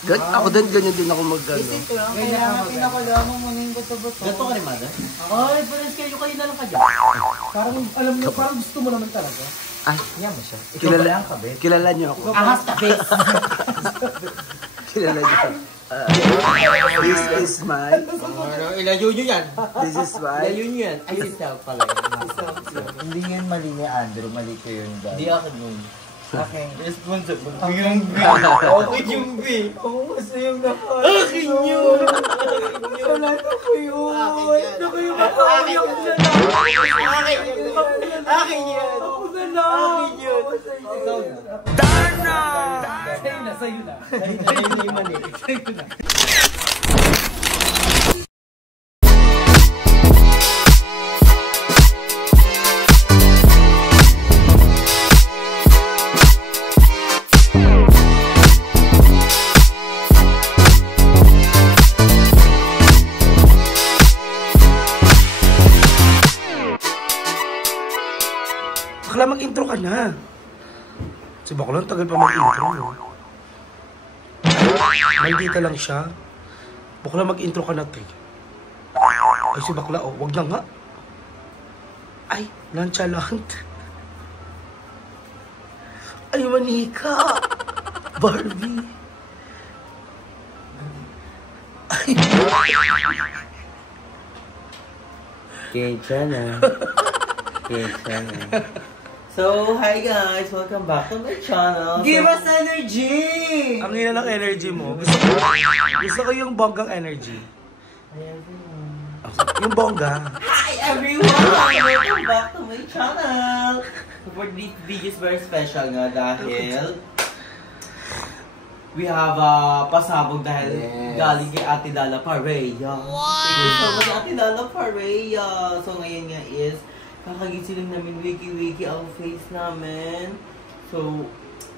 Ako din, ganyan din ako mag-ano. Kailangan pinakalaman mo muna yung buto-buto. Gato ka rin, Mada? Ay, parang kayo na lang ka dyan. Parang, alam mo, parang gusto mo naman talaga. Ay, Yan mo siya. Ikaw ba lang kabit? kilala niyo ako. Ahas kabit! Kilala niyo ako. This is my... Ilayo nyo yan. This is my... Ilayo nyo yan. Ay, isa pala. Hindi yan mali ni Andrew, mali ko yun. Hindi akin nun. Akin. Responsible. Yung B. Okay yung B. Oo, mas yung nakal. Akin yun. Wala na ko yun. Wala ko yung makakayak na lang. Akin yan. Ako na lang. Akin yun. Dana! Sa'yo na, sa'yo na. Sa'yo na yung mali. Sa'yo na. Bakla, mag-intro ka na. Si Bakla, tagal pa mag-intro. Maldita lang siya. Bakla, mag-intro ka na, te. Ay, si Bakla, oh, wag na nga. Ay, nonchalant. Ay, manika. Barbie. Ay. Kaya na. So, hi guys! Welcome back to my channel. Give us energy! Ang hina ng energy mo. Gusto ko yung bonggang energy. Yung bongga. Hi everyone! Welcome back to my channel! For this video is very special nga dahil we have a pasabog dahil galing kay Ate Dala Pareya. Wow! Thank you so much, Ate Dala Pareya. So ngayon nga is kakagising lang namin wiki-wiki ang face namin. So,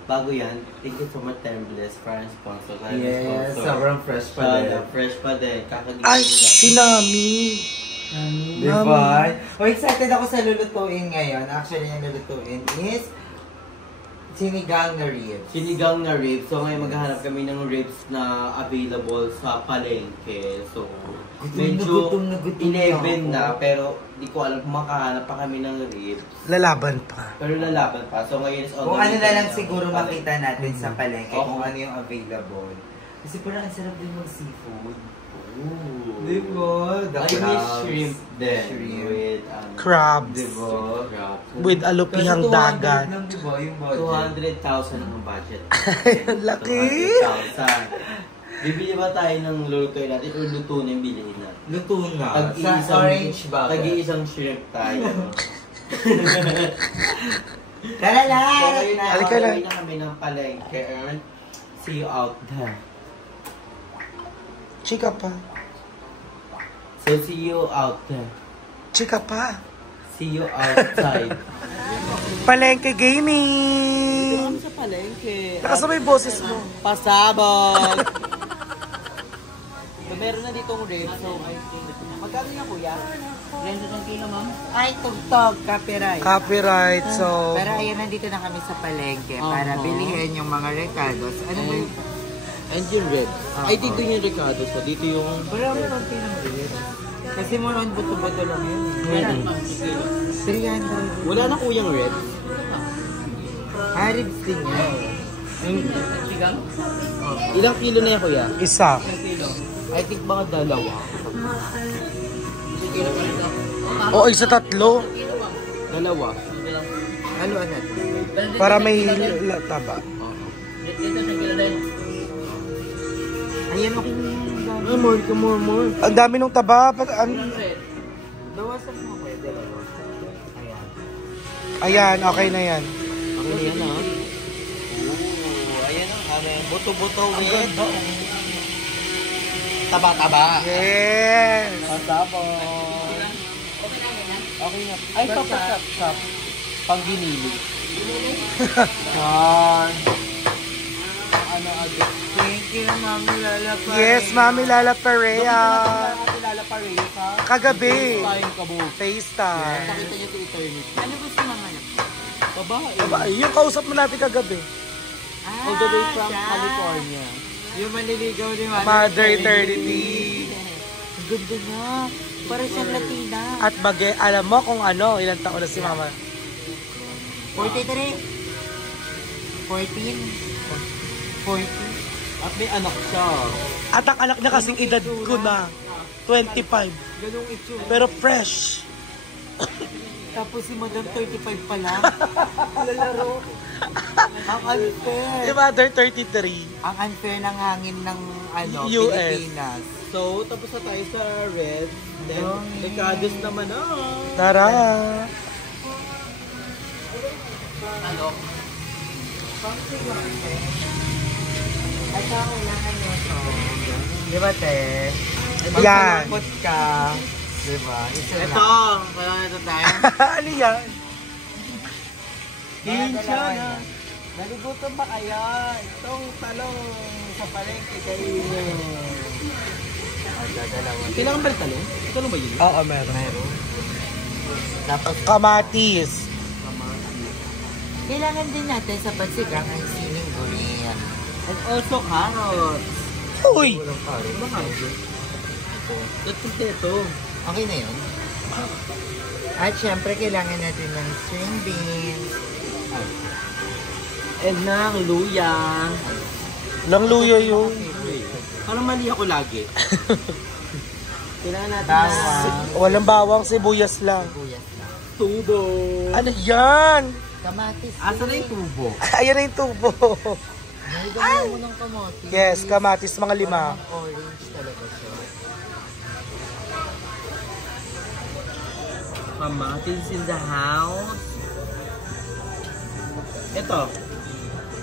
bago yan, thank you so much Timeless for our sponsor. Yes, sobrang fresh pa din. Fresh pa din. Kakagising Ay, lang. si Nami. Diba? Oh, excited ako sa lulutuin ngayon. Actually, yung lulutuin is sinigang na ribs. Sinigang na ribs. So, ngayon maghahanap kami ng ribs na available sa palengke. So, medyo gutom 11 na, pero di ko alam kung makahanap pa kami ng ribs. Lalaban pa. Pero lalaban pa. So, ngayon is Kung ano na lang siguro makita natin sa palengke, Okay. kung ano yung available. Kasi parang ang sarap din mag-seafood. Ooh. Diba? The I miss crabs. shrimp din. Shrimp. With, Crabs. Diba? crabs. With alupihang Kasi 200 dagat. lang, diba? Yung budget. 200,000 ang budget. Ang laki. 200,000. Bibili ba tayo ng lutuin natin o luto na yung bilhin natin? Luto na. Tag-iisang- Sa orange bag. Tag-iisang shrimp tayo. Tara na! So, ngayon na, Halika na. na kami ng palengke. And see you out there. Chika pa. So, see you out there. Chika pa. See you outside. Palengke Dito Gaming! kami sa palengke. Nakasabay boses mo. Pasabog! So, meron na ditong ribs. So, magkano niya, kuya? 30 kilo, ma'am? Ay, tugtog, copyright. Copyright, so... Pero ayan, nandito na kami sa palengke para bilhin yung mga recados. Ano mo yung... And yung red. Ay, dito yung Ricardo. So, dito yung... Wala mo lang pinang kasi mo on buto-buto lang yun. 300. Wala na kuyang red. Ribs din yan. Ilang kilo na yan, kuya? Isa. I think mga dalawa. O, isa tatlo. Dalawa. Ano? Para may taba. Ayan ako. More. Ang dami nung taba. Bawasan mo pwede. Ayan, okay na yan. Okay na yan, ha? Ayan ang kami. Buto-buto with... Taba-taba. Yes! Pasabog. Okay na. Ay, stop. Pang ginili. Ano agad? Thank you, Mami Lala pa. Yes, Mami Lala Perea. Kilala pa rin ka. Kagabi. Tayong kabog. FaceTime. Nakita niyo ito eternity. Ano gusto mamanap? Babae. Aba, yung kausap mo natin kagabi. All the way from California. Yung manliligaw ni Mother Eternity. Ang ganda na. Para siyang Latina. At alam mo kung ano, ilang taon na si Mama? 43. 14. 40. At may anak siya. At ang anak niya kasing edad ko na. 25. Ganong itsura. Pero fresh. Tapos si Madam 35 pa lang. Lalaro. Ang unfair. Si Mother 33. Ang unfair ng hangin ng US. Pilipinas. So, tapos na tayo sa red. Then, Ricardo's naman na. Tara. Ano? At saka kailangan nyo to. Di ba, te? Yan. Pagpapot ka. Di ba? Ito. Kailangan ito tayo. Ano yan? Yun siya na. Naligutom ba kaya? Itong talong sa palengke kayo. Kailangan ba yung talong? Talong ba yun? Oo, meron. Tapos, Kamatis. kailangan din natin sa pansigang ang sining Korean. And also carrots. Uy! Walang carrot. Ba carrots? That's ito. Okay na yun. At syempre, kailangan natin ng string beans. And ng luya. Lang luya yun. Parang mali ako lagi. Kailangan natin Bawang. Walang bawang, sibuyas lang. Sibuyas na. tubo. Ano yan? Kamatis. Asa na yung tubo? Ayan na yung tubo. Nagawin mo ng kamatis. Yes, kamatis, mga 5. Parang orange talaga siya. Kamatis in the house. Ito.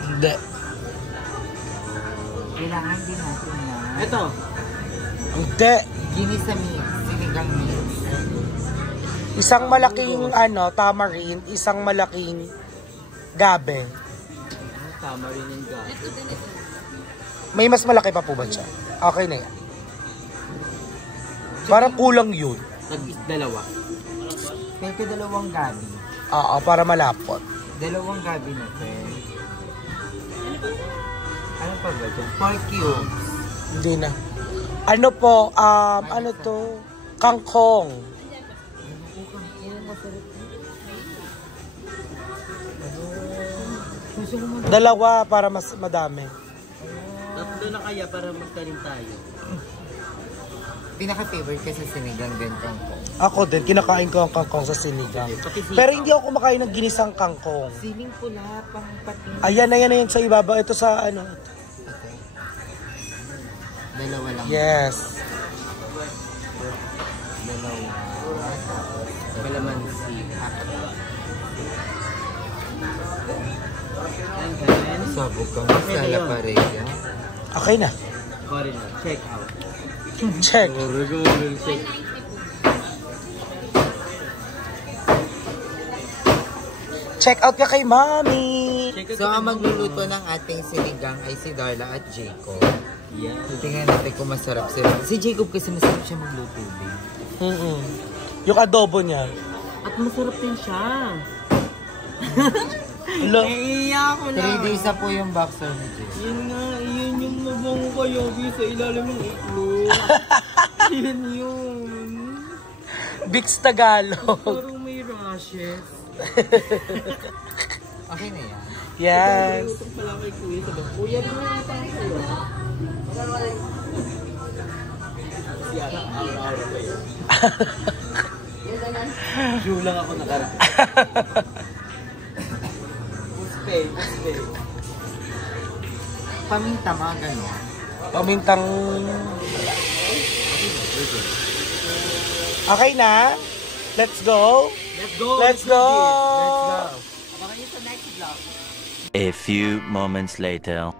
Hindi. Kailangan din natin na Ito. Hindi. ginisa meat. Sinigang meat. Isang malaking tamarind, isang malaking gabe. Tama rin yung gas. May mas malaki pa po ba siya? Okay na yan. Parang kulang yun. Dalawa. Pwede dalawang gabi. Oo, para malapot. Dalawang gabi na, friend. Ano pa ba ito? Pork cubes. Hindi na. Ano po, ano to? Kangkong. Dalawa para mas madami. Tatlo na kaya para magkalim tayo. Pinaka-favorite ka sa sinigang din kangkong. Ako din, kinakain ko ang kangkong sa sinigang. Pero hindi ako kumakain ng ginisang kangkong. Siling pula, pang pati. Ayan, ayan sa ibaba. Ito sa ano. Dalawa lang. Yes. Dalawa. Kalamansi. Sabog ka masala pa rin. Okay na. Sorry na. Check out. Check. Check. Check out ka kay Mami. So, ang magluluto ng ating sinigang ay si Darla at Jacob. Yeah. Tingnan natin kung masarap sila. Si Jacob kasi masarap siya magluto din. Yung adobo niya. At masarap din siya. Lo. Naiiyak ko 3 days na po yung boxer ni Jacob. Yun nga, yun yung nabango kayo sa ilalim ng iklog. Yun yun. Bix Tagalog. Parang may rashes. Okay na yan. Yes. Ito pala kay Kuya sa bag. Kuya, di mo yung tayo kayo. Siya, araw-araw kayo. Jew lang ako nakaraan. Puspay. Paminta mga gano'n. Pamintang... Okay na? Let's go? Let's go! Let's go! Abangan nyo sa next vlog. A few moments later.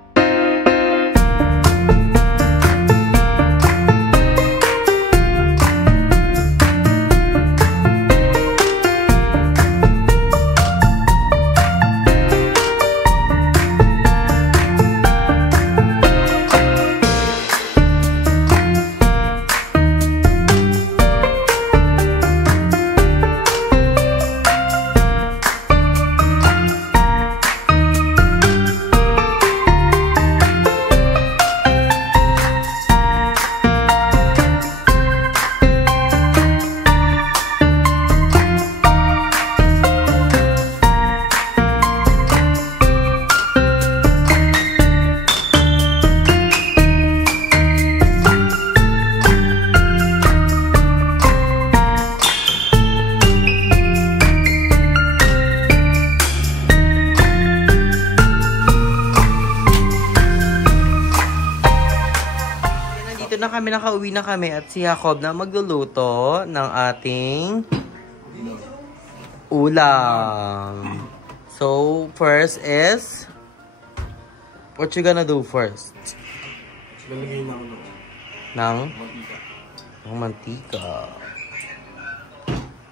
nandito na kami, nakauwi na kami at si Jacob na magluluto ng ating ulam. So, first is, what you gonna do first? Lalagay na ako Ng mantika.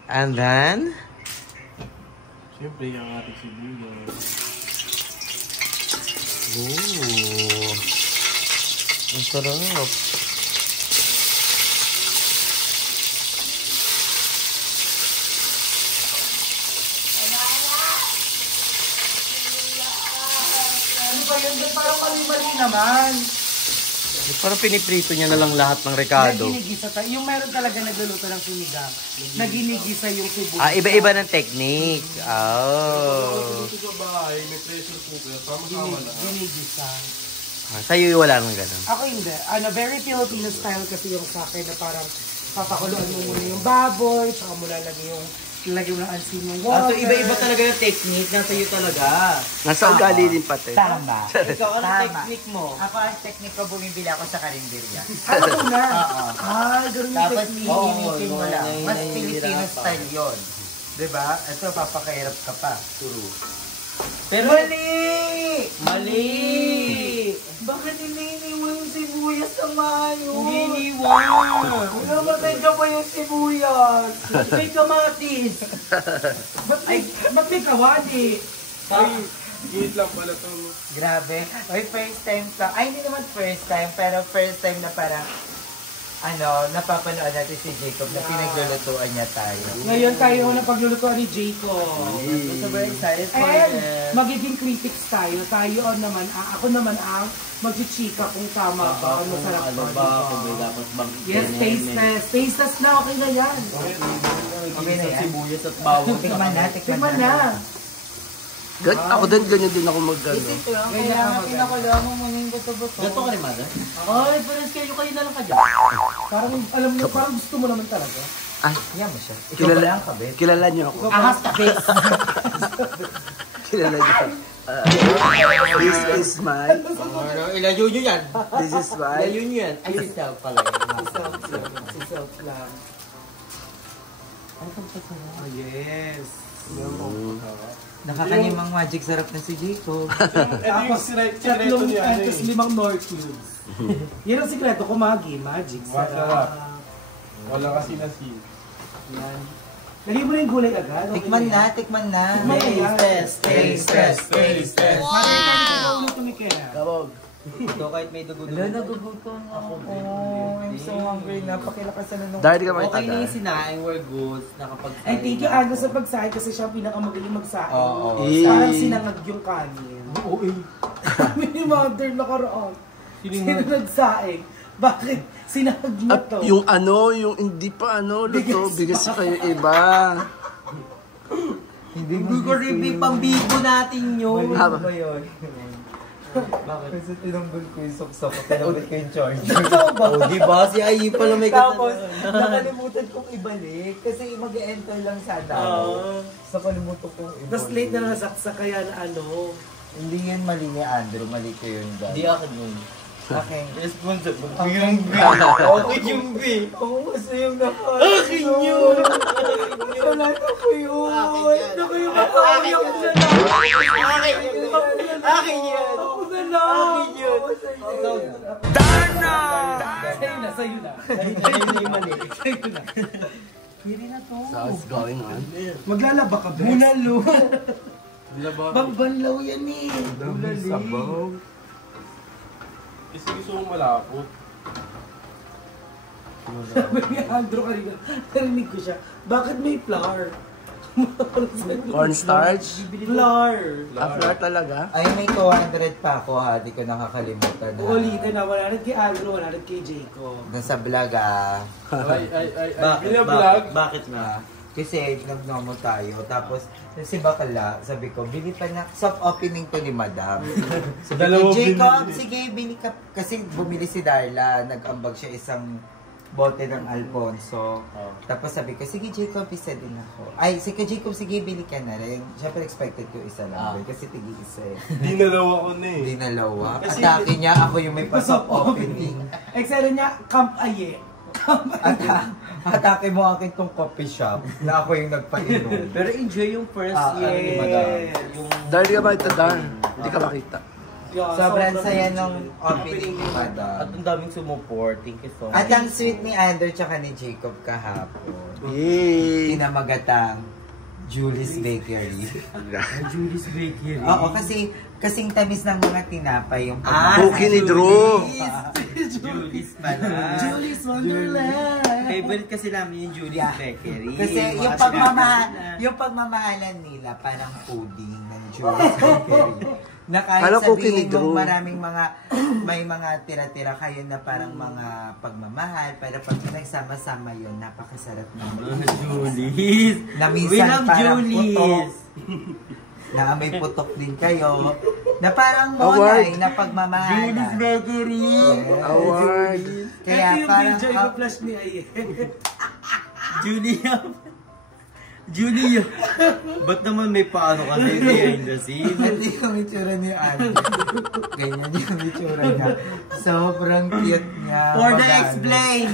And then, siyempre, yung ating sibuyas. ooh, ang sarap. Ano ba yun? Parang mali-mali naman. Parang piniprito niya na lang lahat ng Ricardo. Naginigisa tayo. Yung meron talaga nagluluto ng sinigang. Naginigisa yung sibuyas. Ah, iba-iba ng technique. Oh. Ito sa bahay, may pressure cooker. Tama-tama lang. Ginigisa. Ah, sa'yo wala nang ganun. Ako hindi. Very Filipino style kasi yung sa akin na parang papakuluan mo muna yung baboy, saka mo lalagay mo ng ansin yung water. So iba-iba talaga yung technique. Nasa iyo talaga. Nasa ugali din pati. Tama. Ikaw, anong Tama. technique mo? Ako ang technique ko, bumibili ako sa karinderya. Ano ito na? Oo. Ganun yung Tapos technique. iinitin mo lang. Oo, Mas yun, Filipino yun, style yun. Diba? Ito, papakahirap ka pa. Turo. Pero, Mali! Bakit iniiwan yung sibuyas sa mayo? Hindi iniwan! Namatay ka pa yung sibuyas. May kamatis! Ba't may kawali? Gate lang pala ito. Grabe. Oy, first time ka. Ay, hindi naman first time, pero first time na parang napapanood natin si Jacob na pinaglulutuan niya tayo. Ngayon tayo na paglulutuan ni Jacob. Super excited for And it. magiging critics tayo. Ako naman ang magchichika kung tama ba. Ano sarap Ano ba? ba? diba? Kung may dapat bang Yes, taste test. Taste test na. Okay na yan. Okay na yan. Sibuyas at bawang. Tikman na. Tikman na. Ako din, ganyan din ako mag-ano. Ito lang. Ganyan Kaya ka nga pinakalaman mo muna yung buto-buto. Gato ka rin, mother? Ay, parang kayo na lang ka dyan. Parang, alam mo, parang gusto mo naman talaga. Ay, Yan mo siya. Ikaw Kilala- ba lang kabit? kilala niyo ako. Ahas kabit. Kilala niyo ako. This is my, Ilayo nyo yan. this is my, Ilayo nyo yan. Ay, si Self pala. Si self lang. Oh, yes. Nakakanyamang magic sarap na si Jacob. Tapos, tatlong, tapos 5 North Cubes. Yan ang sikreto ko, magic. Sarap. Wala kasi nasi. Yan. Lagay mo na yung gulay agad. Tikman na, tikman na. Tikman na yan. Taste test. Mari ka na ulit ni Kera. Kabog. Ito kahit may dugo-dugo. Hello, nagugutom ako. I'm so hungry. Napakilakasan na nung... Dahil ka may Okay na taga. yung sinaing, we're good. Nakapag-saing. Ay, thank you, Agnes, sa pagsahin kasi siya ang pinakamagaling magsahin. Oo. Parang sinangag yung kanin. Oo, eh. Kami ni Mother nakaraan. Sino nagsaing? Bakit? Sinangag mo At to? yung yung hindi pa luto, bigas kayo iba. Hindi ko rin pambigo natin yun. Haba. ba yun? Bakit? Kasi tinanggol ko yung sok-sok ko. Tinanggol ko yung charger. Oh, di ba? Si Ayi pala may Tapos, nakalimutan kong ibalik. Kasi mag-enter lang sana ako. So, kalimutan kong ibalik. Tapos late na nasaksa kaya na Hindi yan mali ni Andrew. Mali ko yun. Di akin yun. Akin. Responsible. Yung B. Okay yung B. Oo, mas yung naman. Akin yun. Wala na ko yun. Wala ko yun. Akin yun. Akin yun. Ako na lang. Akin yun. Sa'yo na, sa'yo na. Sa'yo na yung mali. Sa'yo na. Pwede na to. So what's going on? Maglalaba ka, Bes. Bunalo. Bangbanlaw yan eh. Sabaw. Kasi gusto mong malapot. Sabi ni Andrew kanina, narinig ko siya, bakit may flour? Cornstarch? Flour. After talaga? Ay, may 200 pa ako ha. Di ko nakakalimutan na. Ulitin na, 100 kay Andrew, 100 kay Jacob. Nasa vlog ah. Ay. Bakit? Binablog? Bakit nga? Kasi nagnomo tayo. Tapos, si Bakala, sabi ko, bili pa na, soft opening to ni Madam. Sabi ko, Dalawang Jacob, binili. sige, bili ka. Kasi bumili si Darla, nag-ambag siya isang bote ng Alfonso. Tapos sabi ko, sige Jacob, isa din ako. Ay, sige Jacob, sige, bili ka na rin. Siyempre expected ko isa lang. Kasi tig-isa eh. Dinalawa ko na eh. Dinalawa. Atake niya, ako yung may pasok opening. Excited niya, Camp Aye. Atake mo akin tong coffee shop na ako yung nagpa-inom. Pero enjoy yung first year. year. Yung... Dahil ka makita dahil. Hindi ka makita. Sobrang saya nung opening ni Madam. At ang daming sumuport. Thank you so much. At ang sweet ni Andrew tsaka ni Jacob kahapon. Yay! Pinamagatang Julie's Bakery. Julie's Bakery. Oo, kasing tamis ng mga tinapay yung Cookie ni Drew. Julie's pala. Julie's Wonderland. Favorite kasi namin yung Julie's Bakery. Kasi yung pagmamahalan nila parang pudding ng Julie's Bakery. Na kahit Kala cookie ni sabihin Drew. mong maraming may mga tira-tira kayo na parang mga pagmamahal, pero pag nagsama-sama yun, napakasarap naman. Julie's. Na We minsan love parang Julie's. putok. Na may putok din kayo. Na parang Award. monay na pagmamahalan. Julie's Bakery. Award. Kaya Ito yung parang video yung flash ni Aye. Julia. Ba't naman may paano kasi behind the scene? hindi yung itsura ni Andy. Ganyan yung itsura niya. Sobrang cute niya. For the Mag-ano. explain.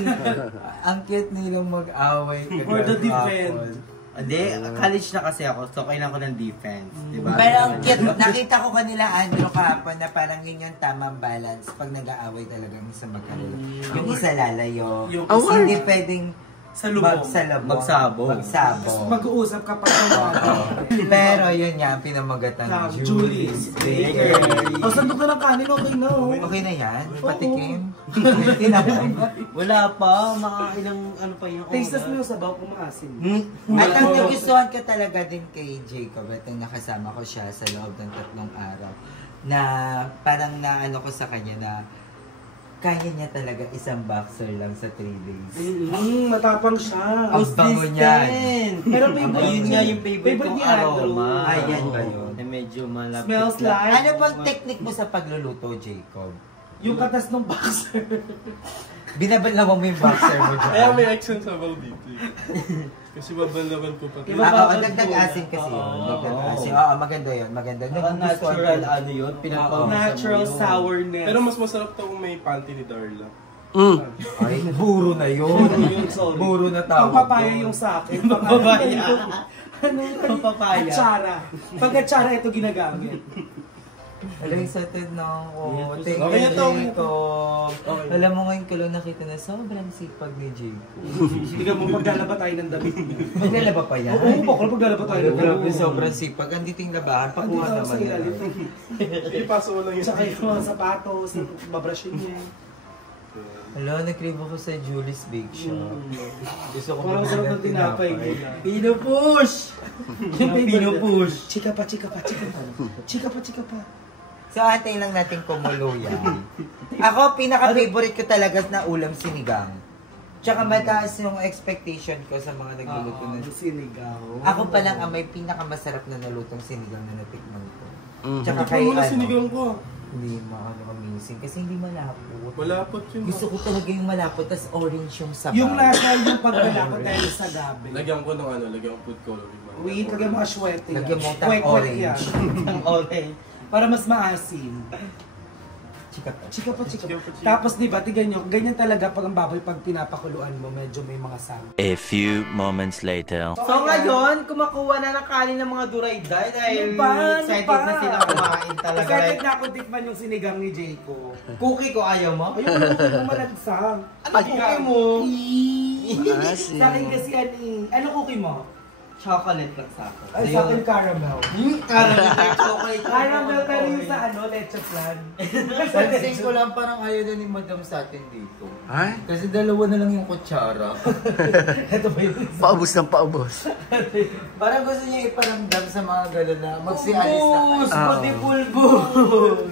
Ang cute nilang mag-away. For the defend. Hindi, college na kasi ako, so kailangan ko ng defense. Diba? Pero ang cute. Nakita ko kanila Andrew kahapon na parang yun yung tamang balance pag nag-aaway talaga yung isa magkaroon. Yung isa lalayo. Yung Kasi isa- hindi pwedeng Salubong. Magsabong. Mag-uusap ka pa ng Pero yun nga, ang pinamagatang Julie's Bakery. O, sandok na ng kanin, okay na oh. Okay na yan? Patikim? Tinapay? Wala pa, mga ilang ano pa yung Tastes mo yung sabaw kung maasin. At ang nagustuhan ko talaga din kay Jacob, at yung nakasama ko siya sa loob ng 3 araw, na parang naano ko sa kanya na kaya niya talaga isang boxer lang sa 3 days. Matapang siya. Ang bango niyan. Pero favorite Ayun nga yung favorite kong ni Andrew. aroma. Ayan ba yun? Na medyo malapit. Smells like... Ano bang technique mo sa pagluluto, Jacob? Yung katas ng boxer. Binabalawang mo yung boxer mo dyan. Kaya may accent sa dito eh. Kasi babalaban po pati. Oo, dagdag asin kasi yun. Dagdag asin. Oo, maganda yun. Maganda. Natural ano yun, pinapawisa Natural sourness. Pero mas masarap to kung may panty ni Darla. Ay, buro na yun. Buro na tawag. Ang papaya yung sa akin. Papaya. Ano yung Papaya. atsara. Pag atsara ito ginagamit. Alam, excited na ako. Yes, Thank okay you, na to. Jacob. Okay. Alam mo ngayon ko lang nakita na sobrang sipag ni Jacob. Tignan mo paglalaba tayo ng damit niya. Maglalaba pa yan? Oo, bakla paglalaba tayo ng Grabe, damit. sobrang sipag. Andito yung labahan. Pakuha Andito naman sa ilalim. yan. Ipasok ko lang yun. Tsaka yung mga sapatos, mabrushin niya. Hello, nag-crave ako sa Julie's Bake Shop. Gusto ko Parang sarap ng tinapay nila. Pinupush! Yung Pinupush! Chika pa, chika pa, chika pa. Chika pa, chika pa. So, antayin lang natin kumulo yan. Ako, pinaka-favorite ko talaga na ulam sinigang. Tsaka mataas yung expectation ko sa mga nagluluto ng sinigaw. Ako pa lang ang may pinakamasarap na nalutong sinigang na natikman ko. Tsaka Tikman kay mo na sinigang ko. Hindi amazing kasi hindi malapot. Malapot yun. Gusto ko talaga yung malapot, tas orange yung sabaw. Yung lasa, yung pagbalakot dahil sa gabi. Lagyan ko ng ano, lagyan ko food coloring. Wait, lagyan mo aswerte yan. Lagyan mo tang Kwek-kwek orange. yan. Ang orange. Para mas maasim. Chika pa. Chika pa, chika Chika pa. pa, chika. Tapos diba, tignan nyo, ganyan talaga pag ang baboy pag pinapakuluan mo, medyo may mga sang. A few moments later. So ngayon, kumakuha na ng kanin ng mga durayday dahil excited na sila kumain talaga. Excited na ako tikman yung sinigang ni Jayco. Cookie ko ayaw mo? Ayun, yung malagsang. Ano cookie mo? Sa akin kasi ano cookie mo? Chocolate lang sa akin. Ay, sa akin caramel. Caramel chocolate. Caramel pero yung sa leche flan. Pansin ko lang parang ayaw na ni Madam sa atin dito. Ay? Kasi dalawa na lang yung kutsara. Ito ba yun? Paubos ng paubos. Parang gusto niya iparamdam sa mga gano'n na magsialis na. Pati pulbos.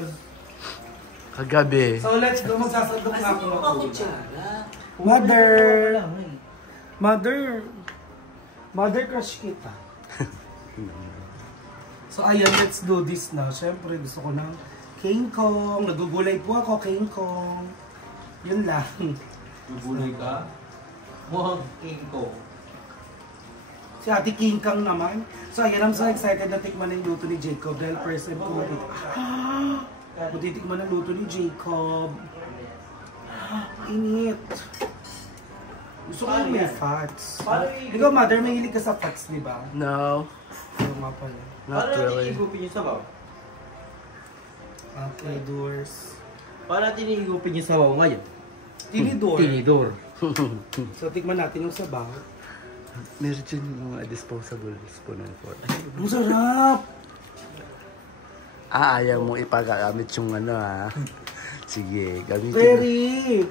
Kagabi. So let's go, magsasandok na ako ng kutsara? Mother! Mother! Mother crush kita. So ayan, let's do this na. Siyempre gusto ko ng King Kong. Nagugulay po ako, King Kong. Yun lang. Bubuloy ka? Mukhang king ko. Si Ate King Kang naman. So ayan, I'm so excited na tikman na yung luto ni Jacob dahil first time ko matitikman ang luto ni Jacob. Init. Gusto ko yung may fats. Ikaw, mother, mahilig ka sa fats, di ba? No, Oo nga pala. not Paano natin really. higupin yung sabaw? Okay, doors. Paano natin higupin yung sabaw ngayon? Tinidor. Tinidor. So tikman natin yung sabaw. Meron dyan yung mga disposable spoon and fork. Ang sarap! Ayaw mo ipagamit yung ano ha. Sige, Very!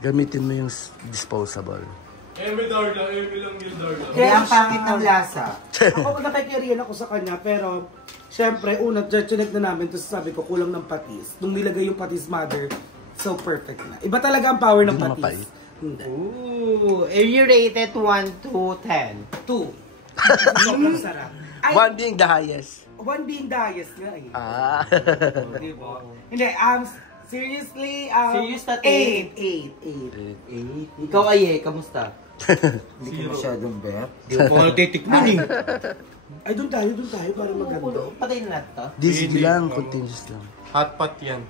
gamitin mo yung disposable. Eme Darla, eme lang yung Darla. Kaya ang pangit ng lasa. Ako nakikiriyan ako sa kanya, pero syempre, una, chinek na namin, tapos sabi ko, kulang ng patis. Nung nilagay yung patis, mother, so perfect na. Iba talaga ang power ng Hindi patis. mapait. Ooh, you rated 1 to 10. 2. Sobrang sarap. Ay, One being the highest. one being the highest nga eh. Ah. Diba? Hindi, seriously, Serious na 8. 8. Ikaw ay kamusta? Hindi ko masyadong bet. Di ko pa natitikman eh. Ay, doon tayo para maganda. Patay na natin to. Disney lang, continuous lang. Hot pot yan.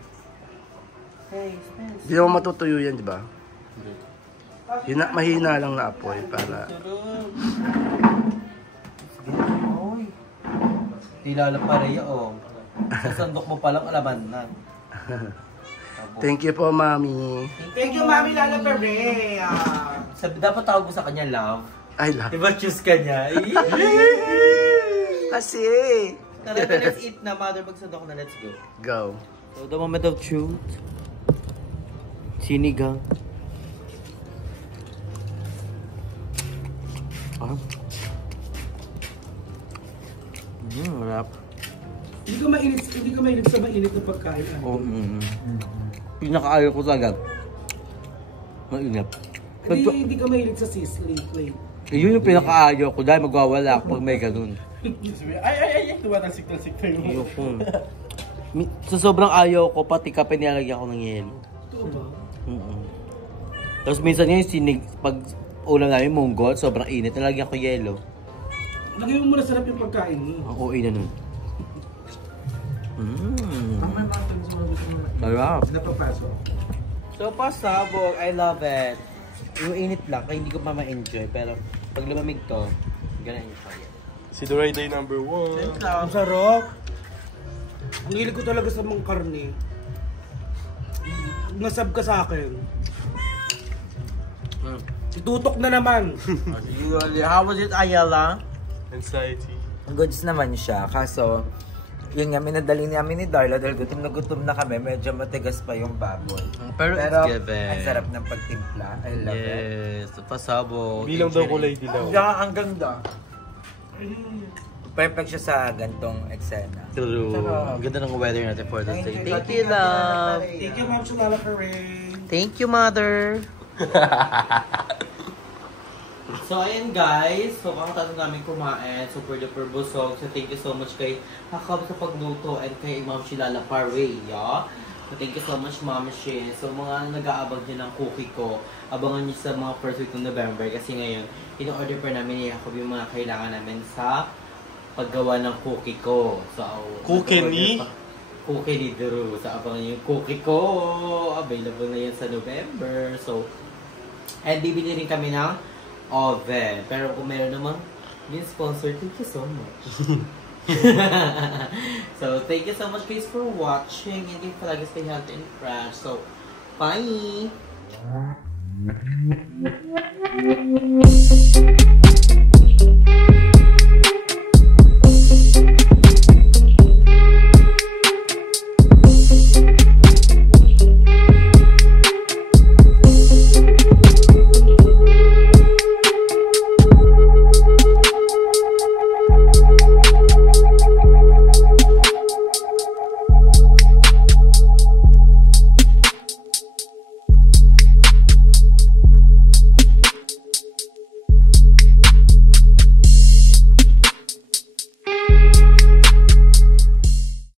Hey, Spence. Hindi mo matutuyo yan, di ba? Mahina lang na apoy para... Tilala pa rin oh. Sa sandok mo palang alaban na. Thank you po, Mami. Thank you, Mami Lala Perea. Sabi, dapat tawag mo sa kanya love. I love. Diba choose ka niya? Kasi... Tara, let's eat na. Mother, magsandok na. Let's go. Go. So, the moment of truth. Sinigang. Ah. Marap. Hindi ka mainit sa mainit na pagkain. Oh, pinakaayaw ko talaga. Maingat. Hindi ka mahilig sa sizzling plate. Yun yung pinakaayaw ko dahil magwawala ako pag may ganun. Ay, tumatalsik-talsik na yung Ayoko. Sa sobrang ayaw ko, pati kape nilalagyan ko ng yelo. Ito ba? Tapos minsan ngayon, pag ulam namin munggol, sobrang init, nilalagyan ko yelo. Lagay mo muna sarap yung pagkain mo. Ang OA na nun. Sarap. Napapasok. So, pasabog. I love it. Yung init lang, kaya hindi ko pa ma-enjoy. Pero pag lumamig to, gonna enjoy it. Si Duray Day number 1. Ang sarap. Ang hilig ko talaga sa mga karne. Nasab ka sa akin. Itutok na naman. How was it, Ayala? Anxiety. Goods naman siya, kaso yun nga, minadali namin ni Darla dahil gutom na kami, medyo matigas pa yung baboy. Pero it's given. ang sarap ng pagtimpla. I love it. Yes, pasabog. Bilang daw kulay dilaw. Ang ganda. Perfect siya sa gantong eksena. True. Sarap. Ang ganda ng weather natin for this day. Thank Thank you, you, love. Thank you, Ma'am Shalala Karin. Thank you, mother. So, ayan guys. So, kakatapos namin kumain. Super duper busog. So, thank you so much kay Hakab sa pagluto and kay Ma'am Shalala Pareya. So, thank you so much, Ma'am Shin. So, mga nag-aabang nyo ng cookie ko, abangan nyo sa mga first week ng November. Kasi ngayon, in-order pa namin ni Hakab yung mga kailangan namin sa paggawa ng cookie ko. So, Cookie nag-order ni? pa- Cookie ni Drew. So, abangan nyo yung cookie ko. Available na yan sa November. So, and bibili rin kami ng oven. Pero kung meron namang din sponsor, thank you so much. So, thank you so much guys for watching. And don't forget to stay healthy and fresh. So, bye!